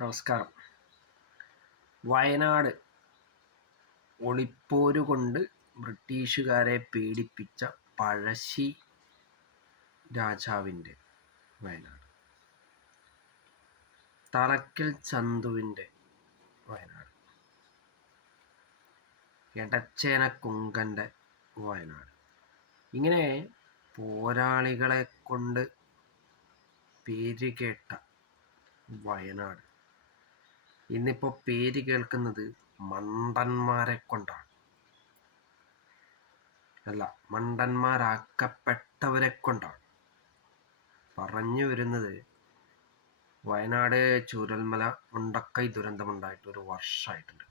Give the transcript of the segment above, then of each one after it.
നമസ്കാരം. വയനാട് ഒളിപ്പോരുകൊണ്ട് ബ്രിട്ടീഷുകാരെ പേടിപ്പിച്ച പഴശ്ശി രാജാവിന്റെ വയനാട്. തറക്കൽ ചന്തുവിന്റെ വയനാട്. എടച്ചേന കുങ്കന്റെ വയനാട്. ഇങ്ങനെ പോരാളികളെ കൊണ്ട് പേര് കേട്ട വയനാട് ഇന്നിപ്പോൾ പേര് കേൾക്കുന്നത് മണ്ടന്മാരെ കൊണ്ടാണ്. അല്ല മണ്ടന്മാരാക്കപ്പെട്ടവരെ കൊണ്ടാണ്. പറഞ്ഞു വരുന്നത് വയനാട് ചൂരൽമല മുണ്ടക്കൈ ദുരന്തമുണ്ടായിട്ട് ഒരു വർഷമായിട്ടുണ്ട്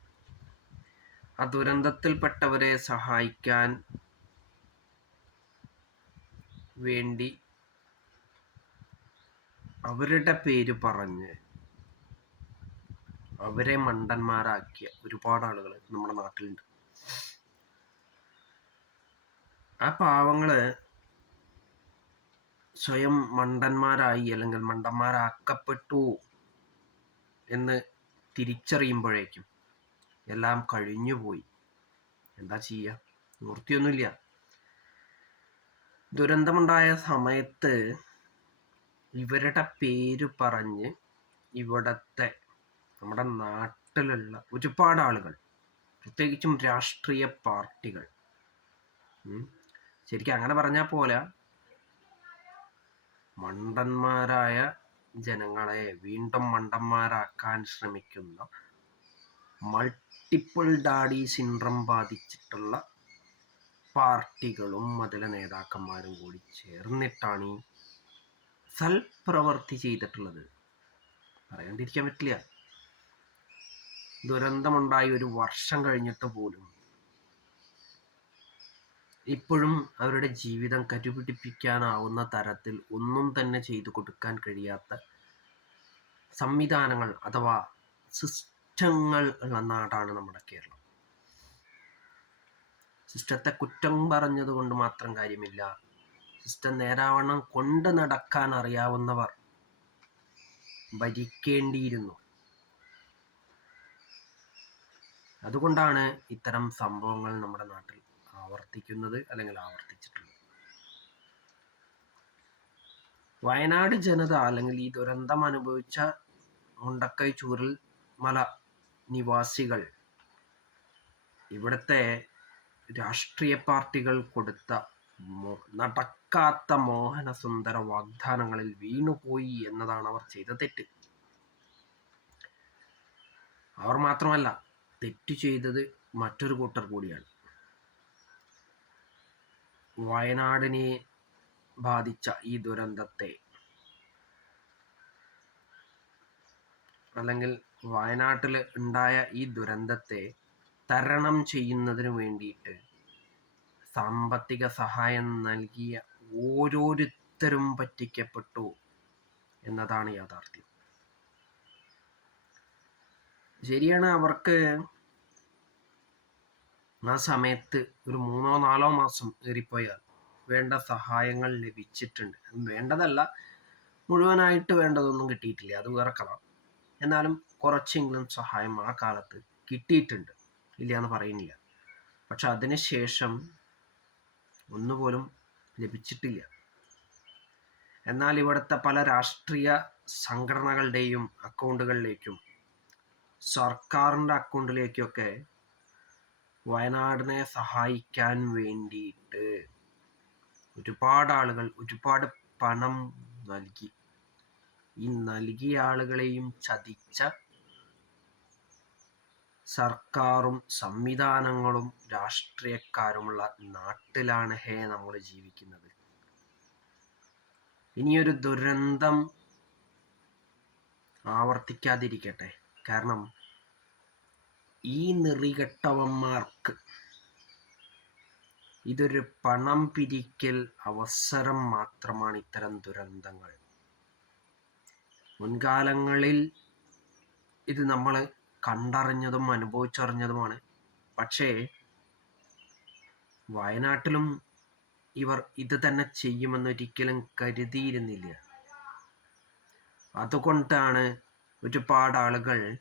ആ ദുരന്തത്തിൽപ്പെട്ടവരെ സഹായിക്കാൻ വേണ്ടി അവരുടെ പേര് പറഞ്ഞ് അവരെ മണ്ടന്മാരാക്കിയ ഒരുപാട് ആളുകൾ നമ്മുടെ നാട്ടിലുണ്ട്. ആ പാവങ്ങൾ സ്വയം മണ്ടന്മാരായി അല്ലെങ്കിൽ മണ്ടന്മാരാക്കപ്പെട്ടു എന്ന് തിരിച്ചറിയുമ്പോഴേക്കും എല്ലാം കഴിഞ്ഞുപോയി എന്താ ചെയ്യുക നിവൃത്തിയൊന്നുമില്ല. ദുരന്തമുണ്ടായ സമയത്ത് ഇവരുടെ പേര് പറഞ്ഞ് ഇവിടത്തെ നമ്മുടെ നാട്ടിലുള്ള ഒരുപാട് ആളുകൾ പ്രത്യേകിച്ചും രാഷ്ട്രീയ പാർട്ടികൾ. ശരിക്കും അങ്ങനെ പറഞ്ഞാൽ പോലെ മണ്ടന്മാരായ ജനങ്ങളെ വീണ്ടും മണ്ടന്മാരാക്കാൻ ശ്രമിക്കുന്ന മൾട്ടിപ്പിൾ ഡാഡി സിൻഡ്രം ബാധിച്ചിട്ടുള്ള പാർട്ടികളും അതിലെ നേതാക്കന്മാരും കൂടി ചേർന്നിട്ടാണ് ഈ സൽപ്രവർത്തി ചെയ്തിട്ടുള്ളത്. പറയാണ്ടിരിക്കാൻ പറ്റില്ല. ദുരന്തമുണ്ടായി ഒരു വർഷം കഴിഞ്ഞിട്ട് പോലും ഇപ്പോഴും അവരുടെ ജീവിതം കരുപിടിപ്പിക്കാനാവുന്ന തരത്തിൽ ഒന്നും തന്നെ ചെയ്തു കൊടുക്കാൻ കഴിയാത്ത സംവിധാനങ്ങൾ അഥവാ സിസ്റ്റങ്ങൾ ഉള്ള നാടാണ് നമ്മുടെ കേരളം. സിസ്റ്റത്തെ കുറ്റം പറഞ്ഞത് കൊണ്ട് മാത്രം കാര്യമില്ല. സിസ്റ്റം നേരാവണ്ണം കൊണ്ട് നടക്കാൻ അറിയാവുന്നവർ ഭരിക്കേണ്ടിയിരുന്നു. അതുകൊണ്ടാണ് ഇത്തരം സംഭവങ്ങൾ നമ്മുടെ നാട്ടിൽ ആവർത്തിക്കുന്നത് അല്ലെങ്കിൽ ആവർത്തിച്ചിട്ടുള്ളത്. വയനാട് ജനത അല്ലെങ്കിൽ ഈ ദുരന്തം അനുഭവിച്ച മുണ്ടക്കൈ ചൂരൽ മല നിവാസികൾ ഇവിടുത്തെ രാഷ്ട്രീയ പാർട്ടികൾ കൊടുത്ത നടക്കാത്ത മോഹനസുന്ദര വാഗ്ദാനങ്ങളിൽ വീണുപോയി എന്നതാണ് അവർ ചെയ്ത തെറ്റ്. അവർ മാത്രമല്ല തെറ്റു ചെയ്തത് മറ്റൊരു കൂട്ടർ കൂടിയാണ്. വയനാടിനെ ബാധിച്ച ഈ ദുരന്തത്തെ അല്ലെങ്കിൽ വയനാട്ടിൽ ഉണ്ടായ ഈ ദുരന്തത്തെ തരണം ചെയ്യുന്നതിന് വേണ്ടിയിട്ട് സാമ്പത്തിക സഹായം നൽകിയ ഓരോരുത്തരും പറ്റിക്കപ്പെട്ടു എന്നതാണ് യാഥാർത്ഥ്യം. ശരിയാണ് അവർക്ക് ആ സമയത്ത് ഒരു മൂന്നോ നാലോ മാസം ഏറിപ്പോയാൽ വേണ്ട സഹായങ്ങൾ ലഭിച്ചിട്ടുണ്ട്. വേണ്ടതല്ല മുഴുവനായിട്ട് വേണ്ടതൊന്നും കിട്ടിയിട്ടില്ല. അത് വേറെ കഥ എന്നാലും കുറച്ചെങ്കിലും സഹായം ആ കാലത്ത് കിട്ടിയിട്ടുണ്ട്. ഇല്ല എന്ന് പറയുന്നില്ല. പക്ഷെ അതിനുശേഷം ഒന്നുപോലും ലഭിച്ചിട്ടില്ല. എന്നാൽ ഇവിടുത്തെ പല രാഷ്ട്രീയ സംഘടനകളുടെയും അക്കൗണ്ടുകളിലേക്കും സർക്കാരിന്റെ അക്കൗണ്ടിലേക്കൊക്കെ വയനാടിനെ സഹായിക്കാൻ വേണ്ടിയിട്ട് ഒരുപാട് ആളുകൾ ഒരുപാട് പണം നൽകി. ഈ നൽകിയ ആളുകളെയും ചതിച്ച സർക്കാരും സംവിധാനങ്ങളും രാഷ്ട്രീയക്കാരുമുള്ള നാട്ടിലാണ് ഹേ നമ്മൾ ജീവിക്കുന്നത്. ഇനിയൊരു ദുരന്തം ആവർത്തിക്കാതിരിക്കട്ടെ. കാരണം ഈ നെറികെട്ടവന്മാർക്ക് ഇതൊരു പണം പിരിക്കൽ അവസരം മാത്രമാണ് ഇത്തരം ദുരന്തങ്ങൾ. മുൻകാലങ്ങളിൽ ഇത് നമ്മൾ കണ്ടറിഞ്ഞതും അനുഭവിച്ചറിഞ്ഞതുമാണ്. പക്ഷേ വയനാട്ടിലും ഇവർ ഇത് തന്നെ ചെയ്യുമെന്നൊരിക്കലും കരുതിയിരുന്നില്ല. അതുകൊണ്ടാണ് ഒരുപാട് ആളുകൾ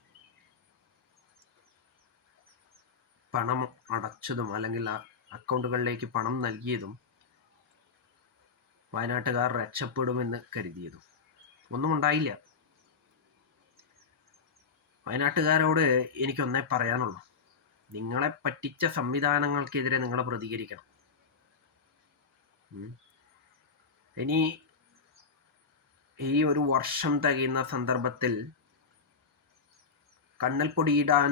പണം അടച്ചതും അല്ലെങ്കിൽ അക്കൗണ്ടുകളിലേക്ക് പണം നൽകിയതും വയനാട്ടുകാർ രക്ഷപ്പെടുമെന്ന് കരുതിയതും. ഒന്നും ഉണ്ടായില്ല. വയനാട്ടുകാരോട് എനിക്കൊന്നേ പറയാനുള്ളൂ. നിങ്ങളെ പറ്റിച്ച സംവിധാനങ്ങൾക്കെതിരെ നിങ്ങൾ പ്രതികരിക്കണം. ഇനി ഈ ഒരു വർഷം തികയുന്ന സന്ദർഭത്തിൽ കണ്ണൽ പൊടിയിടാൻ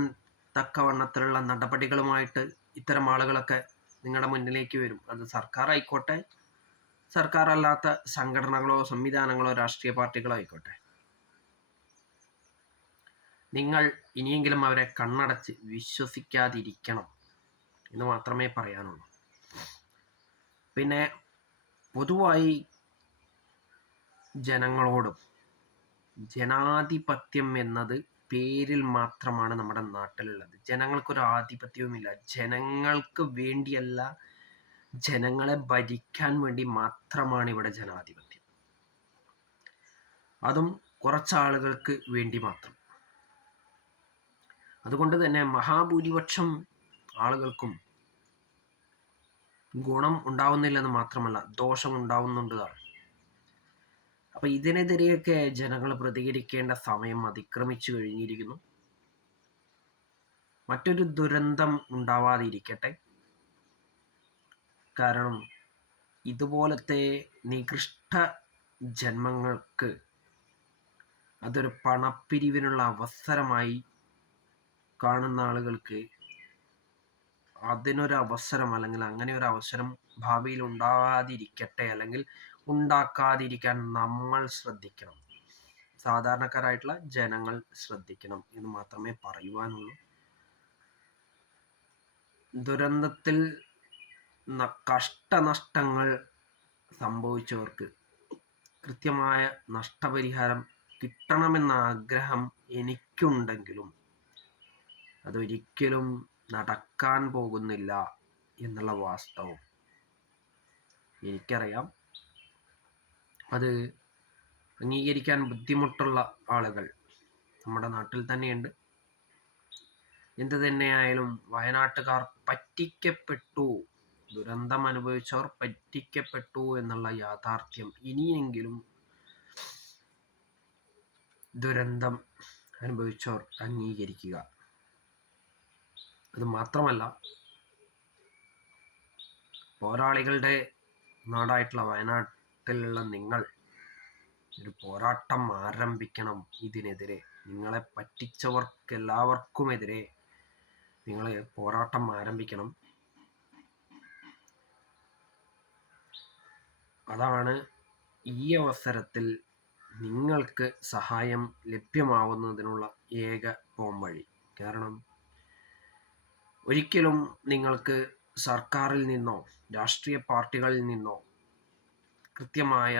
തക്കവണ്ണത്തിലുള്ള നടപടികളുമായിട്ട് ഇത്തരം ആളുകളൊക്കെ നിങ്ങളുടെ മുന്നിലേക്ക് വരും. അത് സർക്കാർ ആയിക്കോട്ടെ സർക്കാർ അല്ലാത്ത സംഘടനകളോ സംവിധാനങ്ങളോ രാഷ്ട്രീയ പാർട്ടികളോ ആയിക്കോട്ടെ. നിങ്ങൾ ഇനിയെങ്കിലും അവരെ കണ്ണടച്ച് വിശ്വസിക്കാതിരിക്കണം എന്ന് മാത്രമേ പറയാനുള്ളൂ. പിന്നെ പൊതുവായി ജനങ്ങളോടും ജനാധിപത്യം എന്നത് പേരിൽ മാത്രമാണ് നമ്മുടെ നാട്ടിലുള്ളത്. ജനങ്ങൾക്കൊരു ആധിപത്യവുമില്ല. ജനങ്ങൾക്ക് വേണ്ടിയല്ല ജനങ്ങളെ ഭരിക്കാൻ വേണ്ടി മാത്രമാണ് ഇവിടെ ജനാധിപത്യം. അതും കുറച്ചാളുകൾക്ക് വേണ്ടി മാത്രം. അതുകൊണ്ട് തന്നെ മഹാഭൂരിപക്ഷം ആളുകൾക്കും ഗുണം ഉണ്ടാവുന്നില്ലെന്ന് മാത്രമല്ല ദോഷം ഉണ്ടാവുന്നുണ്ട്. താനും. അപ്പൊ ഇതിനെതിരെയൊക്കെ ജനങ്ങൾ പ്രതികരിക്കേണ്ട സമയം അതിക്രമിച്ചു കഴിഞ്ഞിരിക്കുന്നു മറ്റൊരു ദുരന്തം ഉണ്ടാവാതിരിക്കട്ടെ കാരണം ഇതുപോലത്തെ നികൃഷ്ട ജന്മങ്ങൾക്ക് അതൊരു പണപ്പിരിവിനുള്ള അവസരമായി കാണുന്ന ആളുകൾക്ക് അതിനൊരു അവസരം അല്ലെങ്കിൽ അങ്ങനെ ഒരു അവസരം ഭാവിയിൽ ഉണ്ടാവാതിരിക്കട്ടെ അല്ലെങ്കിൽ ഉണ്ടാക്കാതിരിക്കാൻ നമ്മൾ ശ്രദ്ധിക്കണം. സാധാരണക്കാരായിട്ടുള്ള ജനങ്ങൾ ശ്രദ്ധിക്കണം എന്ന് മാത്രമേ പറയുവാനുള്ളൂ. ദുരന്തത്തിൽ കഷ്ടനഷ്ടങ്ങൾ സംഭവിച്ചവർക്ക് കൃത്യമായ നഷ്ടപരിഹാരം കിട്ടണമെന്ന ആഗ്രഹം എനിക്കുണ്ടെങ്കിലും അതൊരിക്കലും നടക്കാൻ പോകുന്നില്ല എന്നുള്ള വാസ്തവം എനിക്കറിയാം. അത് അംഗീകരിക്കാൻ ബുദ്ധിമുട്ടുള്ള ആളുകൾ നമ്മുടെ നാട്ടിൽ തന്നെയുണ്ട്. എന്ത് തന്നെയായാലും വയനാട്ടുകാർ പറ്റിക്കപ്പെട്ടു ദുരന്തം അനുഭവിച്ചവർ പറ്റിക്കപ്പെട്ടു എന്നുള്ള യാഥാർത്ഥ്യം ഇനിയെങ്കിലും ദുരന്തം അനുഭവിച്ചവർ അംഗീകരിക്കുക. അത് മാത്രമല്ല പോരാളികളുടെ നാടായിട്ടുള്ള വയനാട്ടിലുള്ള നിങ്ങൾ ഒരു പോരാട്ടം ആരംഭിക്കണം ഇതിനെതിരെ. നിങ്ങളെ പറ്റിച്ചവർക്ക് എല്ലാവർക്കുമെതിരെ നിങ്ങൾ പോരാട്ടം ആരംഭിക്കണം. അതാണ് ഈ അവസരത്തിൽ നിങ്ങൾക്ക് സഹായം ലഭ്യമാവുന്നതിനുള്ള ഏക പോംവഴി. കാരണം ഒരിക്കലും നിങ്ങൾക്ക് സർക്കാരിൽ നിന്നോ രാഷ്ട്രീയ പാർട്ടികളിൽ നിന്നോ കൃത്യമായ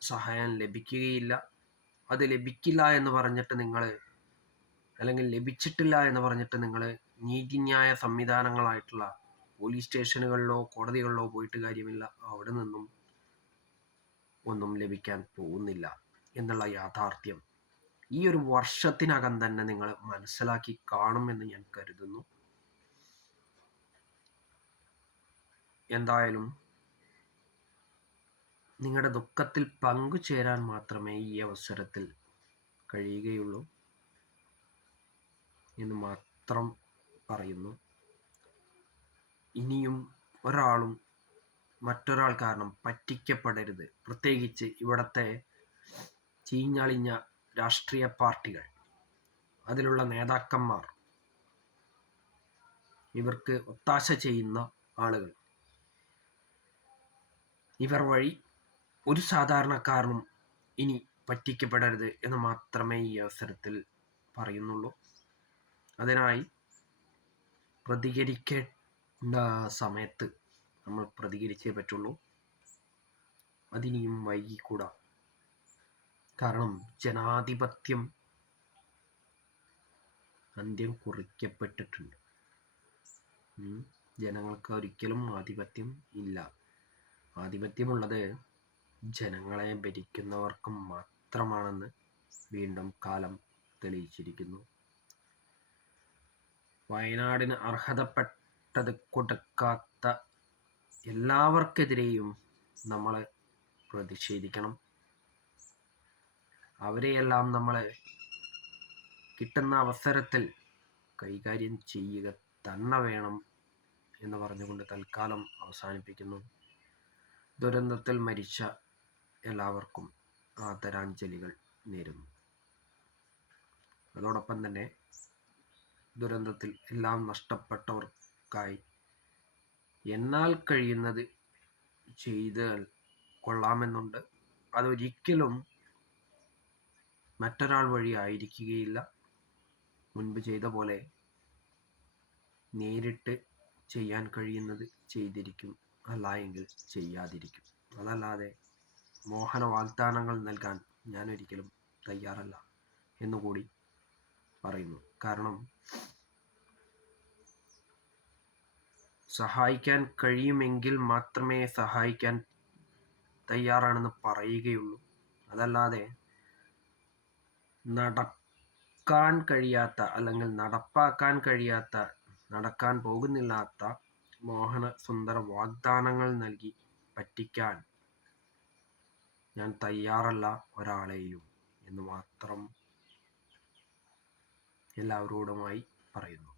സഹായം ലഭിക്കുകയില്ല. അത് ലഭിക്കില്ല എന്ന് പറഞ്ഞിട്ട് നിങ്ങൾ അല്ലെങ്കിൽ ലഭിച്ചിട്ടില്ല എന്ന് പറഞ്ഞിട്ട് നിങ്ങൾ നീതിന്യായ സംവിധാനങ്ങളായിട്ടുള്ള പോലീസ് സ്റ്റേഷനുകളിലോ കോടതികളിലോ പോയിട്ട് കാര്യമില്ല. അവിടെ നിന്നും ഒന്നും ലഭിക്കാൻ പോകുന്നില്ല എന്നുള്ള യാഥാർത്ഥ്യം ഈ ഒരു വർഷത്തിനകം തന്നെ നിങ്ങൾ മനസ്സിലാക്കി കാണുമെന്ന് ഞാൻ കരുതുന്നു. എന്തായാലും നിങ്ങളുടെ ദുഃഖത്തിൽ പങ്കുചേരാൻ മാത്രമേ ഈ അവസരത്തിൽ കഴിയുകയുള്ളൂ എന്ന് മാത്രം പറയുന്നു. ഇനിയും ഒരാളും മറ്റൊരാൾ കാരണം പറ്റിക്കപ്പെടരുത്. പ്രത്യേകിച്ച് ഇവിടത്തെ ചീഞ്ഞളിഞ്ഞ രാഷ്ട്രീയ പാർട്ടികൾ അതിലുള്ള നേതാക്കന്മാർ ഇവർക്ക് ഒത്താശ ചെയ്യുന്ന ആളുകൾ. ഇവർ വഴി ഒരു സാധാരണക്കാരനും ഇനി പറ്റിക്കപ്പെടരുത് എന്ന് മാത്രമേ ഈ അവസരത്തിൽ പറയുന്നുള്ളൂ. അതിനായി പ്രതികരിക്കേണ്ട സമയത്ത് നമ്മൾ പ്രതികരിച്ചേ പറ്റുള്ളൂ. അതിനിയും വൈകിക്കൂടാ. കാരണം ജനാധിപത്യം അന്ത്യം കുറിക്കപ്പെട്ടിട്ടുണ്ട്. ജനങ്ങൾക്ക് ഒരിക്കലും ആധിപത്യം ഇല്ല. ആധിപത്യമുള്ളത് ജനങ്ങളെ ഭരിക്കുന്നവർക്ക് മാത്രമാണെന്ന് വീണ്ടും കാലം തെളിയിച്ചിരിക്കുന്നു. വയനാടിന് അർഹതപ്പെട്ടത് കൊടുക്കാത്ത എല്ലാവർക്കെതിരെയും നമ്മൾ പ്രതിഷേധിക്കണം. അവരെയെല്ലാം നമ്മൾ കിട്ടുന്ന അവസരത്തിൽ കൈകാര്യം ചെയ്യുക തന്നെ വേണം എന്ന് പറഞ്ഞുകൊണ്ട് തൽക്കാലം അവസാനിപ്പിക്കുന്നു. ദുരന്തത്തിൽ മരിച്ച എല്ലാവർക്കും ആദരാഞ്ജലികൾ നേരുന്നു. അതോടൊപ്പം തന്നെ ദുരന്തത്തിൽ എല്ലാം നഷ്ടപ്പെട്ടവർക്കായി എന്നാൽ കഴിയുന്നത് ചെയ്താൽ കൊള്ളാമെന്നുണ്ട്. അതൊരിക്കലും മറ്റൊരാൾ വഴി ആയിരിക്കുകയില്ല. മുൻപ് ചെയ്ത പോലെ നേരിട്ട് ചെയ്യാൻ കഴിയുന്നത് ചെയ്തിരിക്കും. അല്ല എങ്കിൽ ചെയ്യാതിരിക്കും. അതല്ലാതെ മോഹന വാഗ്ദാനങ്ങൾ നൽകാൻ ഞാൻ ഒരിക്കലും തയ്യാറല്ല എന്നുകൂടി പറയുന്നു. കാരണം സഹായിക്കാൻ കഴിയുമെങ്കിൽ മാത്രമേ സഹായിക്കാൻ തയ്യാറാണെന്ന് പറയുകയുള്ളൂ. അതല്ലാതെ നടക്കാൻ കഴിയാത്ത അല്ലെങ്കിൽ നടപ്പാക്കാൻ കഴിയാത്ത നടക്കാൻ പോകുന്നില്ലാത്ത മോഹന സുന്ദര വാഗ്ദാനങ്ങൾ നൽകി പറ്റിക്കാൻ ഞാൻ തയ്യാറല്ല ഒരാളെയും എന്ന് മാത്രം എല്ലാവരോടുമായി പറയുന്നു.